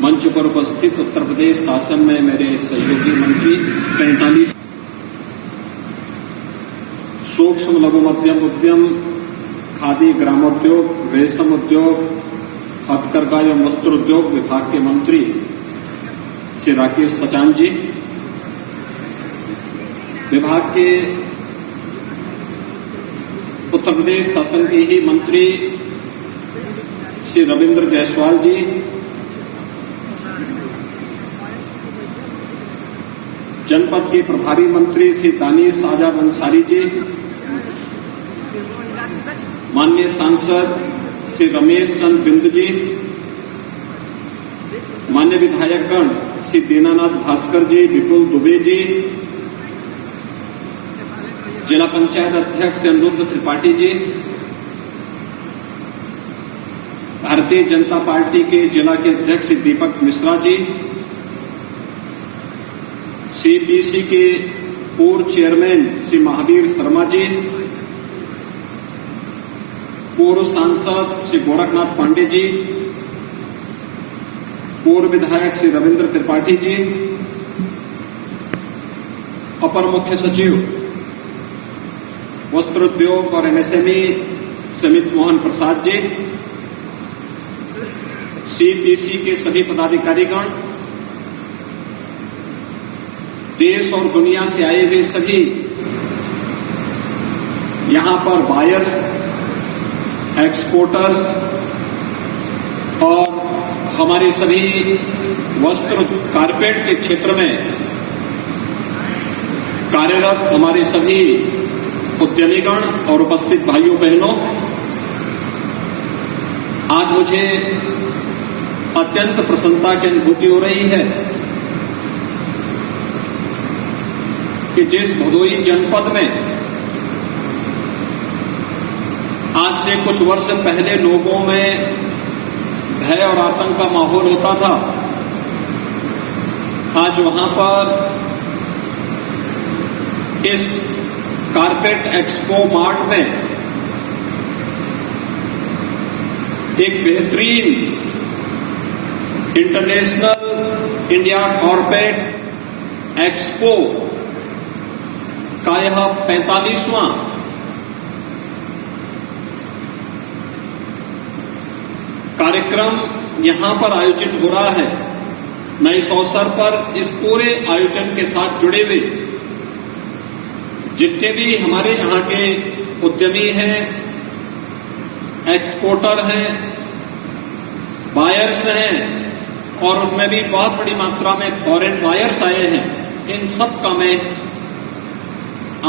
मंच पर उपस्थित उत्तर प्रदेश शासन में मेरे सहयोगी मंत्री 45 सूक्ष्म लघु मध्यम उद्यम, खादी ग्रामोद्योग, रेशम उद्योग, हथकरघा एवं वस्त्र उद्योग विभाग के मंत्री श्री राकेश सचान जी, विभाग के उत्तर प्रदेश शासन के ही मंत्री श्री रविंद्र जायसवाल जी, जनपद के प्रभारी मंत्री श्री दानिश आजाद अंसारी जी, माननीय सांसद श्री रमेश चंद्र बिंद जी, माननीय विधायकगण श्री दीनानाथ भास्कर जी, विपुल दुबे जी, जिला पंचायत अध्यक्ष अनुरुद्ध त्रिपाठी जी, भारतीय जनता पार्टी के जिला के अध्यक्ष दीपक मिश्रा जी, सीपीसी के पूर्व चेयरमैन श्री महावीर शर्मा जी, पूर्व सांसद श्री गोरखनाथ पांडे जी, पूर्व विधायक श्री रविंद्र त्रिपाठी जी, अपर मुख्य सचिव वस्त्र उद्योग और एमएसएमई समित मोहन प्रसाद जी, सीपीसी के सभी पदाधिकारीगण, देश और दुनिया से आए हुए सभी यहां पर बायर्स, एक्सपोर्टर्स और हमारे सभी वस्त्र कारपेट के क्षेत्र में कार्यरत हमारे सभी उद्यमीगण और उपस्थित भाइयों बहनों, आज मुझे अत्यंत प्रसन्नता की अनुभूति हो रही है कि जिस भदोही जनपद में आज से कुछ वर्ष पहले लोगों में भय और आतंक का माहौल होता था, आज वहां पर इस कारपेट एक्सपो मार्ट में एक बेहतरीन इंटरनेशनल इंडिया कॉर्पोरेट एक्सपो का यह 45वां कार्यक्रम यहां पर आयोजित हो रहा है। मैं इस अवसर पर इस पूरे आयोजन के साथ जुड़े हुए जितने भी हमारे यहां के उद्यमी हैं, एक्सपोर्टर हैं, बायर्स हैं और उनमें भी बहुत बड़ी मात्रा में फॉरेन बायर्स आए हैं, इन सब का मैं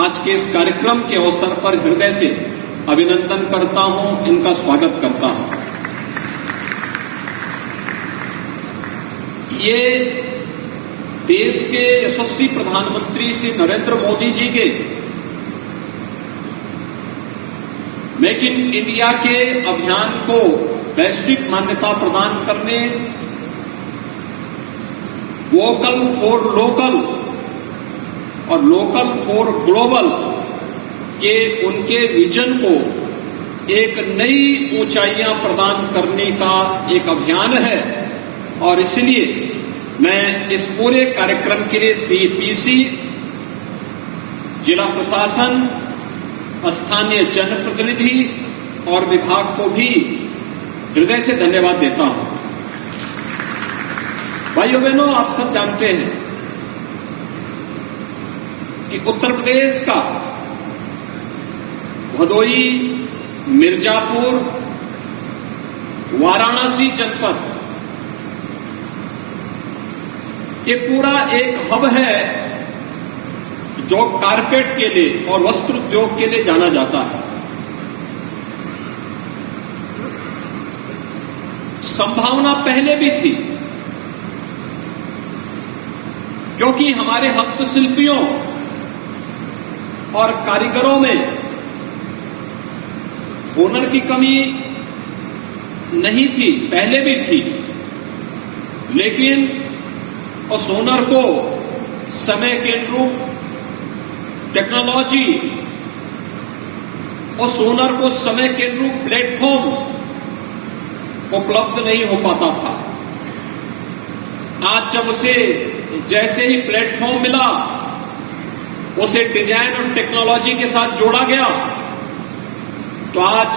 आज के इस कार्यक्रम के अवसर पर हृदय से अभिनंदन करता हूं, इनका स्वागत करता हूं। ये देश के यशस्वी प्रधानमंत्री श्री नरेंद्र मोदी जी के मेक इन इंडिया के अभियान को वैश्विक मान्यता प्रदान करने, वोकल फॉर लोकल और लोकल फॉर ग्लोबल के उनके विजन को एक नई ऊंचाइयां प्रदान करने का एक अभियान है। और इसलिए मैं इस पूरे कार्यक्रम के लिए सीपीसी, जिला प्रशासन, स्थानीय जनप्रतिनिधि और विभाग को भी हृदय से धन्यवाद देता हूं। भाइयों बहनों, आप सब जानते हैं कि उत्तर प्रदेश का भदोही, मिर्जापुर, वाराणसी जनपद ये पूरा एक हब है जो कारपेट के लिए और वस्त्र उद्योग के लिए जाना जाता है। संभावना पहले भी थी क्योंकि हमारे हस्तशिल्पियों और कारीगरों में हुनर की कमी नहीं थी, पहले भी थी, लेकिन उस हुनर को समय के अनुरूप टेक्नोलॉजी, उस हुनर को समय के अनुरूप प्लेटफॉर्म उपलब्ध नहीं हो पाता था। आज जब उसे जैसे ही प्लेटफॉर्म मिला, उसे डिजाइन और टेक्नोलॉजी के साथ जोड़ा गया, तो आज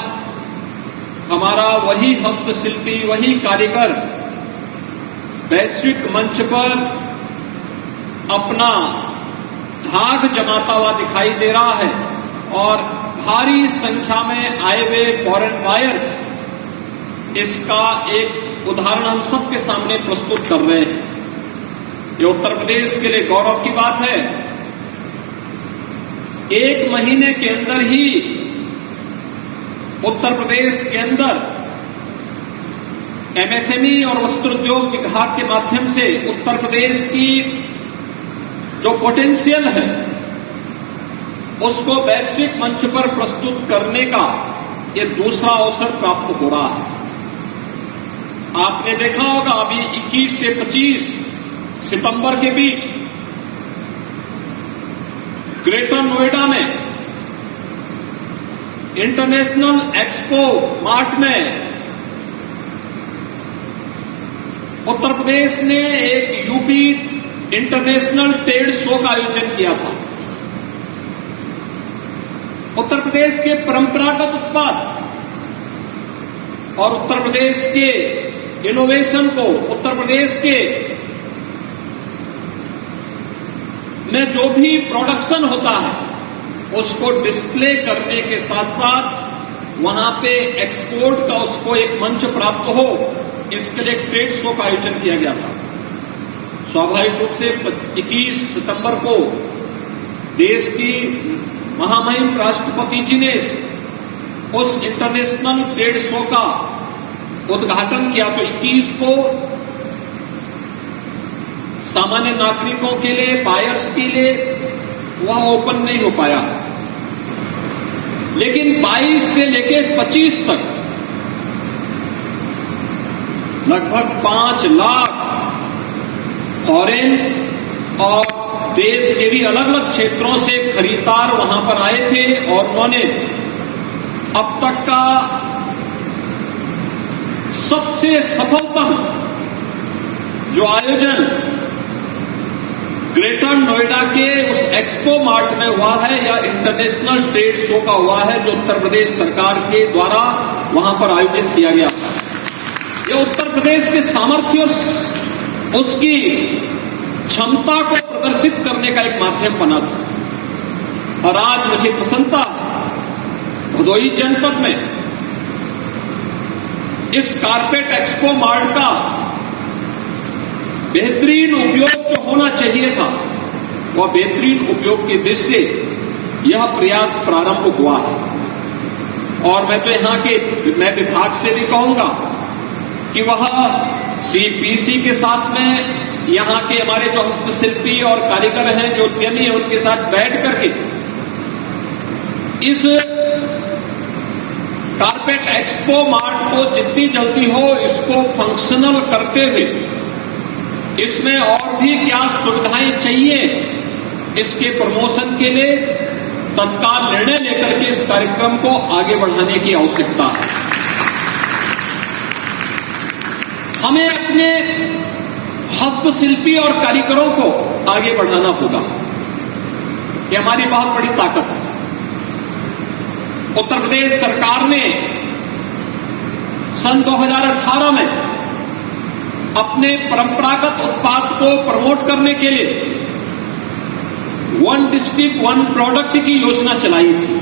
हमारा वही हस्तशिल्पी, वही कारीगर वैश्विक मंच पर अपना धाक जमाता हुआ दिखाई दे रहा है और भारी संख्या में आए हुए फॉरेन बायर्स इसका एक उदाहरण हम सबके सामने प्रस्तुत कर रहे हैं। ये उत्तर प्रदेश के लिए गौरव की बात है। 1 महीने के अंदर ही उत्तर प्रदेश के अंदर एमएसएमई और वस्त्र उद्योग विभाग के माध्यम से उत्तर प्रदेश की जो पोटेंशियल है उसको वैश्विक मंच पर प्रस्तुत करने का ये दूसरा अवसर प्राप्त हो रहा है। आपने देखा होगा अभी 21 से 25 सितंबर के बीच ग्रेटर नोएडा में इंटरनेशनल एक्सपो मार्ट में उत्तर प्रदेश ने एक यूपी इंटरनेशनल ट्रेड शो का आयोजन किया था। उत्तर प्रदेश के परंपरागत उत्पाद और उत्तर प्रदेश के इनोवेशन को, उत्तर प्रदेश के में जो भी प्रोडक्शन होता है उसको डिस्प्ले करने के साथ साथ वहां पे एक्सपोर्ट का उसको एक मंच प्राप्त हो, इसके लिए एक ट्रेड शो का आयोजन किया गया था। स्वाभाविक रूप से 21 सितंबर को देश की महामहिम राष्ट्रपति जी ने उस इंटरनेशनल ट्रेड शो का उद्घाटन किया। तो 21 को सामान्य नागरिकों के लिए, बायर्स के लिए वह ओपन नहीं हो पाया, लेकिन 22 से लेकर 25 तक लगभग 5 लाख फॉरेन और देश के भी अलग अलग क्षेत्रों से खरीदार वहां पर आए थे और उन्होंने अब तक का सबसे सफलतम जो आयोजन ग्रेटर नोएडा के उस एक्सपो मार्ट में हुआ है या इंटरनेशनल ट्रेड शो का हुआ है, जो उत्तर प्रदेश सरकार के द्वारा वहां पर आयोजित किया गया था। ये उत्तर प्रदेश के सामर्थ्य और उसकी क्षमता को प्रदर्शित करने का एक माध्यम बना था। और आज मुझे प्रसन्नता है भदोही जनपद में इस कारपेट एक्सपो मार्ट का बेहतरीन उपयोग जो होना चाहिए था, वह बेहतरीन उपयोग के दृष्टि से यह प्रयास प्रारंभ हुआ है। और मैं तो यहां के विभाग से भी कहूंगा कि वह सीपीसी के साथ में यहां के हमारे जो हस्तशिल्पी और कारीगर हैं, जो उद्यमी हैं, उनके साथ बैठ करके इस कारपेट एक्सपो मार्ट को जितनी जल्दी हो इसको फंक्शनल करते हुए इसमें और भी क्या सुविधाएं चाहिए, इसके प्रमोशन के लिए तत्काल निर्णय लेकर के इस कार्यक्रम को आगे बढ़ाने की आवश्यकता है। हमें अपने हस्तशिल्पी और कारीगरों को आगे बढ़ाना होगा। ये हमारी बहुत बड़ी ताकत है। उत्तर प्रदेश सरकार ने सन 2018 में अपने परंपरागत उत्पाद को प्रमोट करने के लिए 1 डिस्ट्रिक्ट 1 प्रोडक्ट की योजना चलाई थी।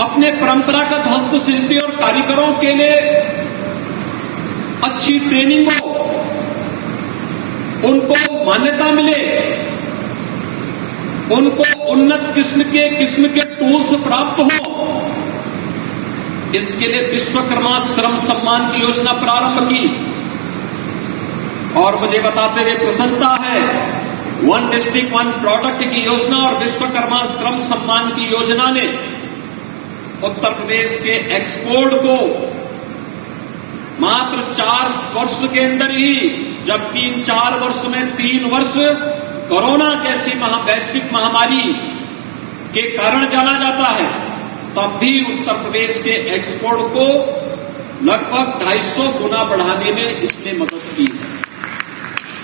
अपने परंपरागत हस्तशिल्पी और कारीगरों के लिए अच्छी ट्रेनिंग हो, उनको मान्यता मिले, उनको उन्नत किस्म के टूल्स प्राप्त हो, इसके लिए विश्वकर्मा श्रम सम्मान की योजना प्रारंभ की। और मुझे बताते हुए प्रसन्नता है 1 डिस्ट्रिक्ट 1 प्रोडक्ट की योजना और विश्वकर्मा श्रम सम्मान की योजना ने उत्तर प्रदेश के एक्सपोर्ट को मात्र 4 वर्ष के अंदर ही, जबकि इन 4 वर्ष में 3 वर्ष कोरोना जैसी वैश्विक महामारी के कारण जाना जाता है, तब भी उत्तर प्रदेश के एक्सपोर्ट को लगभग 250 गुना बढ़ाने में इसने मदद की है।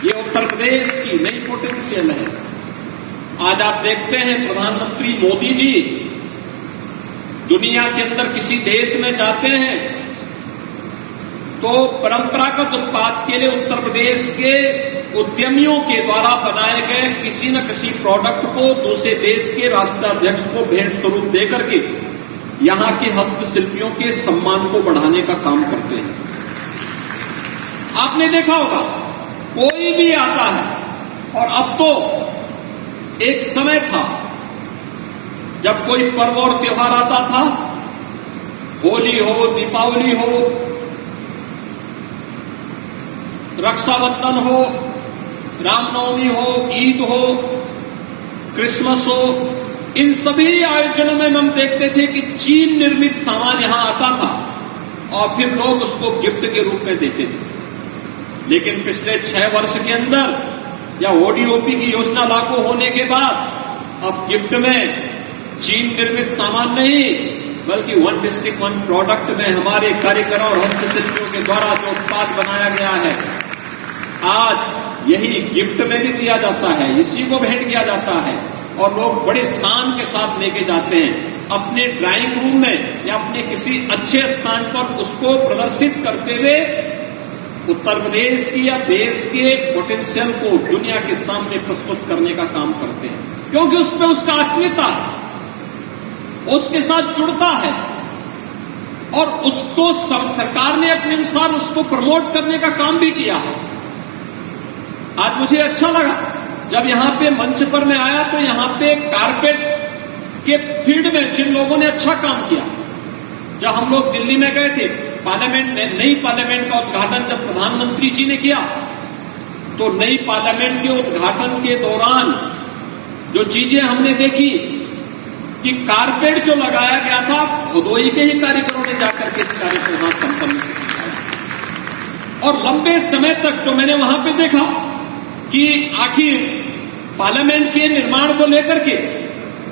ये उत्तर प्रदेश की नई पोटेंशियल है। आज आप देखते हैं प्रधानमंत्री मोदी जी दुनिया के अंदर किसी देश में जाते हैं तो परंपरागत उत्पाद के लिए उत्तर प्रदेश के उद्यमियों के द्वारा बनाए गए किसी न किसी प्रोडक्ट को दूसरे देश के राष्ट्राध्यक्ष को भेंट स्वरूप देकर के यहां के हस्तशिल्पियों के सम्मान को बढ़ाने का काम करते हैं। आपने देखा होगा कोई भी आता है, और अब तो एक समय था जब कोई पर्व और त्योहार आता था, होली हो, दीपावली हो, रक्षाबंधन हो, रामनवमी हो, ईद हो, क्रिसमस हो, इन सभी आयोजनों में हम देखते थे कि चीन निर्मित सामान यहां आता था और फिर लोग उसको गिफ्ट के रूप में देते थे। लेकिन पिछले 6 वर्ष के अंदर या ओडीओपी की योजना लागू होने के बाद अब गिफ्ट में चीन निर्मित सामान नहीं बल्कि वन डिस्ट्रिक्ट वन प्रोडक्ट में हमारे कारीगरों और हस्तशिल्पियों के द्वारा जो उत्पाद बनाया गया है आज यही गिफ्ट में भी दिया जाता है, इसी को भेंट किया जाता है और लोग बड़े शान के साथ लेके जाते हैं अपने ड्राइंग रूम में या अपने किसी अच्छे स्थान पर उसको प्रदर्शित करते हुए उत्तर प्रदेश की या देश के पोटेंशियल को दुनिया के सामने प्रस्तुत करने का काम करते हैं, क्योंकि उसमें उसका आत्मीयता है, उसके साथ जुड़ता है और उसको सरकार ने अपने अनुसार उसको प्रमोट करने का काम भी किया है। आज मुझे अच्छा लगा जब यहां पे मंच पर मैं आया तो यहां पे कारपेट के फील्ड में जिन लोगों ने अच्छा काम किया, जब हम लोग दिल्ली में गए थे पार्लियामेंट नई पार्लियामेंट का उद्घाटन जब प्रधानमंत्री जी ने किया तो नई पार्लियामेंट के उद्घाटन के दौरान जो चीजें हमने देखी कि कारपेट जो लगाया गया था भदोही के ही कारीगरों ने जाकर के इस कार्य को वहां संपन्न किया और लंबे समय तक जो मैंने वहां पे देखा कि आखिर पार्लियामेंट के निर्माण को लेकर के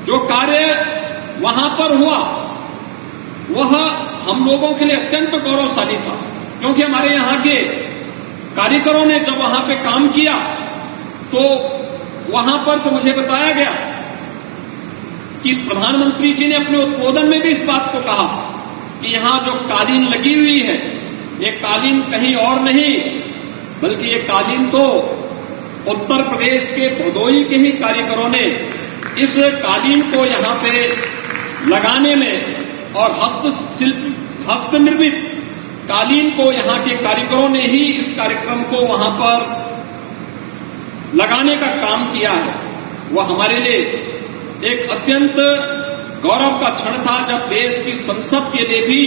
जो कार्य वहां पर हुआ वह हम लोगों के लिए अत्यंत गौरवशाली था, क्योंकि हमारे यहां के कारीगरों ने जब वहां पे काम किया तो वहां पर तो मुझे बताया गया कि प्रधानमंत्री जी ने अपने उद्बोधन में भी इस बात को कहा कि यहां जो कालीन लगी हुई है ये कालीन कहीं और नहीं बल्कि ये कालीन तो उत्तर प्रदेश के भदोही के ही कारीगरों ने इस कालीन को यहां पे लगाने में और हस्तनिर्मित कालीन को यहां के कारीगरों ने ही इस कार्यक्रम को वहां पर लगाने का काम किया है। वह हमारे लिए एक अत्यंत गौरव का क्षण था जब देश की संसद के लिए भी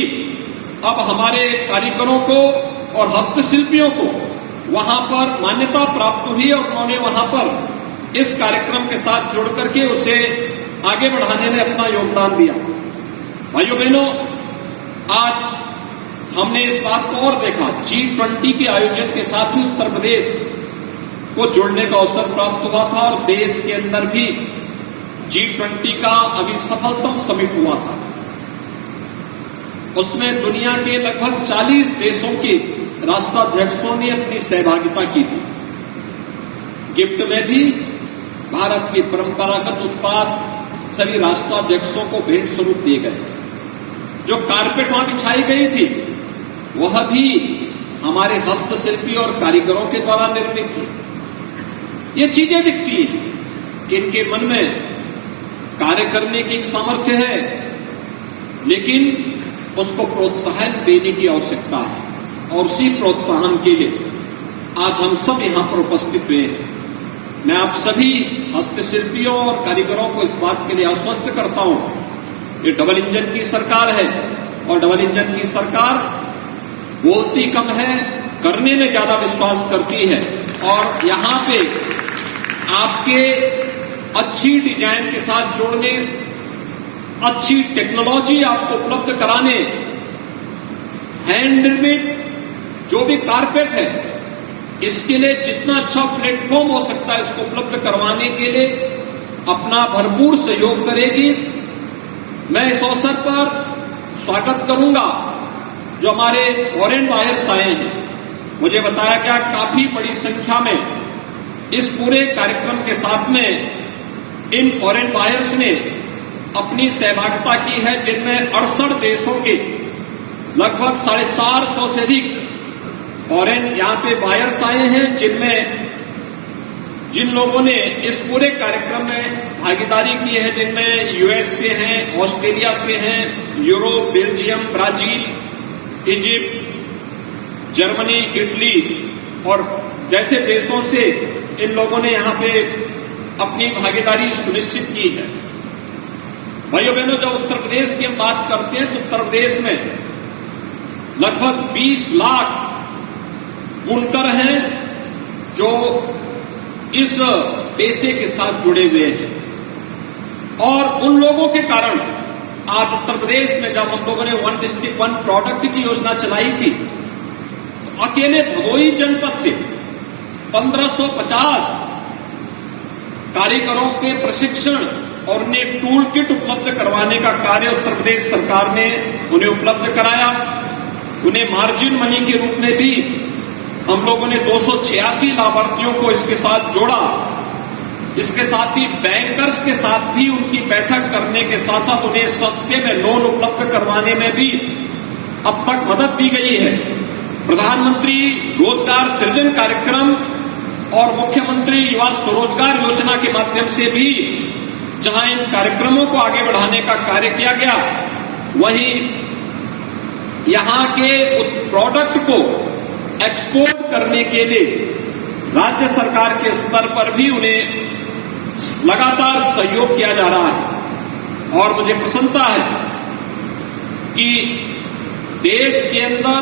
अब हमारे कारीगरों को और हस्तशिल्पियों को वहां पर मान्यता प्राप्त हुई और उन्होंने वहां पर इस कार्यक्रम के साथ जुड़ करके उसे आगे बढ़ाने में अपना योगदान दिया। भाइयों बहनों, आज हमने इस बात को और देखा G20 के आयोजन के साथ ही उत्तर प्रदेश को जुड़ने का अवसर प्राप्त हुआ था और देश के अंदर भी G20 का अभी सफलतम समिट हुआ था। उसमें दुनिया के लगभग 40 देशों के राष्ट्राध्यक्षों ने अपनी सहभागिता की थी। गिफ्ट में भी भारत के परंपरागत उत्पाद सभी राष्ट्राध्यक्षों को भेंट स्वरूप दिए गए। जो कारपेट वहां बिछाई गई थी वह भी हमारे हस्तशिल्पी और कारीगरों के द्वारा निर्मित थी। ये चीजें दिखती हैं कि इनके मन में कार्य करने की एक सामर्थ्य है, लेकिन उसको प्रोत्साहन देने की आवश्यकता है और उसी प्रोत्साहन के लिए आज हम सब यहां पर उपस्थित हुए हैं। मैं आप सभी हस्तशिल्पियों और कारीगरों को इस बात के लिए आश्वस्त करता हूं, ये डबल इंजन की सरकार है और डबल इंजन की सरकार बोलती कम है, करने में ज्यादा विश्वास करती है और यहां पे आपके अच्छी डिजाइन के साथ जोड़ने, अच्छी टेक्नोलॉजी आपको उपलब्ध कराने, हैंड निर्मित जो भी कारपेट है इसके लिए जितना अच्छा प्लेटफॉर्म हो सकता है इसको उपलब्ध करवाने के लिए अपना भरपूर सहयोग करेगी। मैं इस अवसर पर स्वागत करूंगा जो हमारे फॉरेन बायर्स आए हैं, मुझे बताया गया काफी बड़ी संख्या में इस पूरे कार्यक्रम के साथ में इन फॉरेन बायर्स ने अपनी सहभागिता की है, जिनमें 68 देशों के लगभग 450 से अधिक फॉरेन यहां पे बायर्स आए हैं, जिन लोगों ने इस पूरे कार्यक्रम में भागीदारी की है, जिनमें यूएस से हैं, ऑस्ट्रेलिया से हैं, Europe, Belgium, Brazil, Egypt, Germany, Italy और जैसे देशों से इन लोगों ने यहां पे अपनी भागीदारी सुनिश्चित की है। भाइयों बहनों, जब उत्तर प्रदेश की हम बात करते हैं तो उत्तर प्रदेश में लगभग 20 लाख बुनकर हैं जो इस पेशे के साथ जुड़े हुए हैं, और उन लोगों के कारण आज उत्तर प्रदेश में जब हम लोगों ने 1 डिस्ट्रिक्ट 1 प्रोडक्ट की योजना चलाई थी, तो अकेले भदोही जनपद से 1550 कारीगरों के प्रशिक्षण और उन्हें टूल किट उपलब्ध करवाने का कार्य उत्तर प्रदेश सरकार ने उन्हें उपलब्ध कराया। उन्हें मार्जिन मनी के रूप में भी हम लोगों ने 286 लाभार्थियों को इसके साथ जोड़ा। इसके साथ ही बैंकर्स के साथ भी उनकी बैठक करने के साथ साथ उन्हें सस्ते में लोन उपलब्ध करवाने में भी अब तक मदद दी गई है। प्रधानमंत्री रोजगार सृजन कार्यक्रम और मुख्यमंत्री युवा स्वरोजगार योजना के माध्यम से भी जहां इन कार्यक्रमों को आगे बढ़ाने का कार्य किया गया, वहीं यहां के प्रोडक्ट को एक्सपोर्ट करने के लिए राज्य सरकार के स्तर पर भी उन्हें लगातार सहयोग किया जा रहा है। और मुझे प्रसन्नता है कि देश के अंदर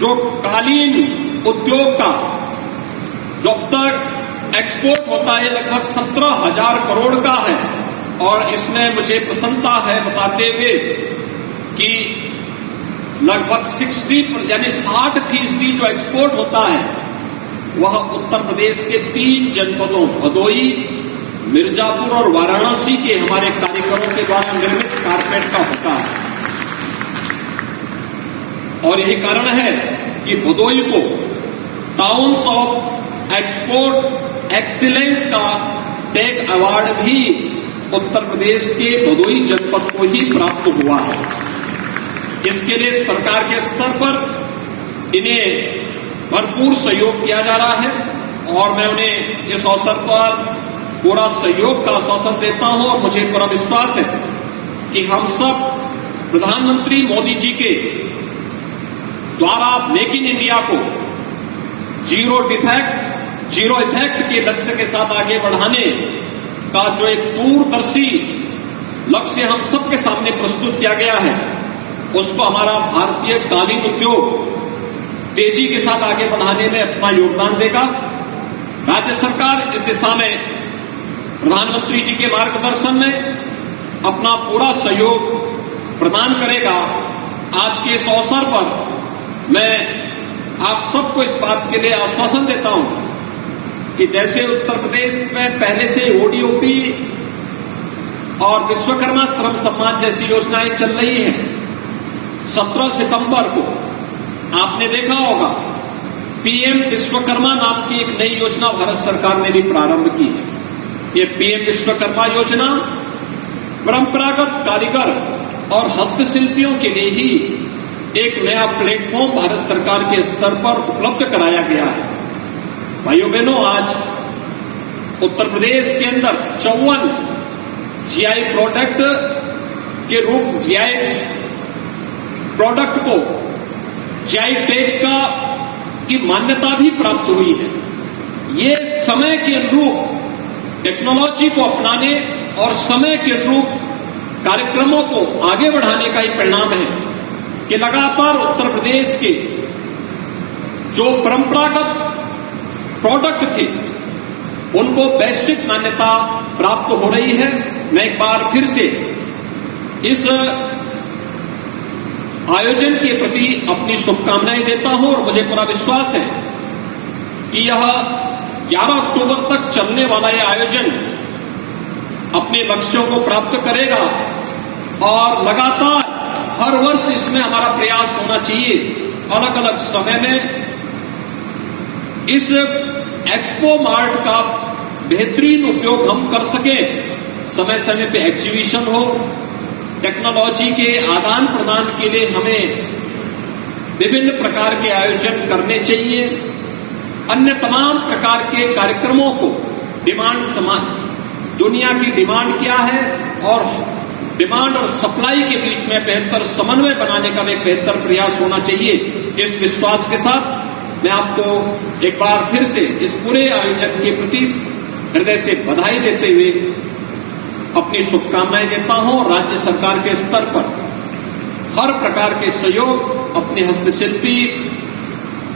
जो कालीन उद्योग का जो अब तक एक्सपोर्ट होता है लगभग 17,000 करोड़ का है, और इसमें मुझे प्रसन्नता है बताते हुए कि लगभग 60% जो एक्सपोर्ट होता है वह उत्तर प्रदेश के 3 जनपदों भदोही, मिर्जापुर और वाराणसी के हमारे कारीगरों के द्वारा निर्मित कारपेट का होता है। और यही कारण है कि भदोही को टाउन्स ऑफ एक्सपोर्ट एक्सीलेंस का टैग अवार्ड भी उत्तर प्रदेश के भदोही जनपद को ही प्राप्त हुआ है। इसके लिए सरकार के स्तर पर इन्हें भरपूर सहयोग किया जा रहा है, और मैं उन्हें इस अवसर पर पूरा सहयोग का आश्वासन देता हूं। और मुझे पूरा विश्वास है कि हम सब प्रधानमंत्री मोदी जी के द्वारा मेक इन इंडिया को जीरो इफेक्ट के लक्ष्य के साथ आगे बढ़ाने का जो एक दूरदर्शी लक्ष्य हम सबके सामने प्रस्तुत किया गया है, उसको हमारा भारतीय कालीन उद्योग तेजी के साथ आगे बढ़ाने में अपना योगदान देगा। राज्य सरकार इस दिशा में प्रधानमंत्री जी के मार्गदर्शन में अपना पूरा सहयोग प्रदान करेगा। आज के इस अवसर पर मैं आप सबको इस बात के लिए आश्वासन देता हूं कि जैसे उत्तर प्रदेश में पहले से ओडीओपी और विश्वकर्मा श्रम सम्मान जैसी योजनाएं चल रही हैं, 17 सितंबर को आपने देखा होगा पीएम विश्वकर्मा नाम की एक नई योजना भारत सरकार ने भी प्रारंभ की है। ये पीएम विश्वकर्मा योजना परंपरागत कारीगर और हस्तशिल्पियों के लिए ही एक नया प्लेटफॉर्म भारत सरकार के स्तर पर उपलब्ध कराया गया है। भाइयों बहनों, आज उत्तर प्रदेश के अंदर 54 जीआई प्रोडक्ट के रूप जीआई प्रोडक्ट को जीआई टैग की मान्यता भी प्राप्त हुई है। ये समय के अनुरूप टेक्नोलॉजी को अपनाने और समय के अनुरूप कार्यक्रमों को आगे बढ़ाने का ही परिणाम है कि लगातार उत्तर प्रदेश के जो परंपरागत प्रोडक्ट थे उनको वैश्विक मान्यता प्राप्त हो रही है। मैं एक बार फिर से इस आयोजन के प्रति अपनी शुभकामनाएं देता हूं, और मुझे पूरा विश्वास है कि यह 11 अक्टूबर तक चलने वाला यह आयोजन अपने लक्ष्यों को प्राप्त करेगा और लगातार हर वर्ष इसमें हमारा प्रयास होना चाहिए, अलग अलग समय में इस एक्सपो मार्ट का बेहतरीन उपयोग हम कर सकें। समय समय पे एग्जीबिशन हो, टेक्नोलॉजी के आदान प्रदान के लिए हमें विभिन्न प्रकार के आयोजन करने चाहिए। अन्य तमाम प्रकार के कार्यक्रमों को दुनिया की डिमांड क्या है और डिमांड और सप्लाई के बीच में बेहतर समन्वय बनाने का एक बेहतर प्रयास होना चाहिए। इस विश्वास के साथ मैं आपको एक बार फिर से इस पूरे आयोजन के प्रति हृदय से बधाई देते हुए अपनी शुभकामनाएं देता हूं। राज्य सरकार के स्तर पर हर प्रकार के सहयोग अपने हस्तशिल्पी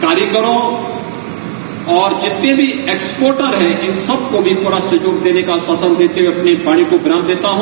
कारीगरों और जितने भी एक्सपोर्टर हैं इन सबको भी पूरा सहयोग देने का आश्वासन देते हुए अपनी वाणी को विराम देता हूं।